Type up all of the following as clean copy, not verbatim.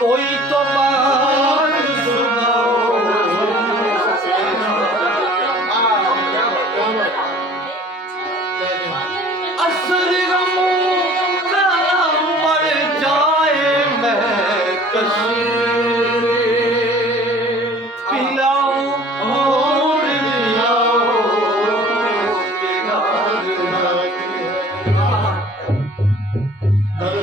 कोई तो बात सुनाओ। असर गमों का मर जाए महकशी, पिलाओ और पिलाओ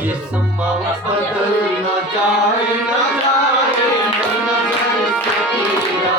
ये समा बदल न जाए, न जाए नजर से तेरा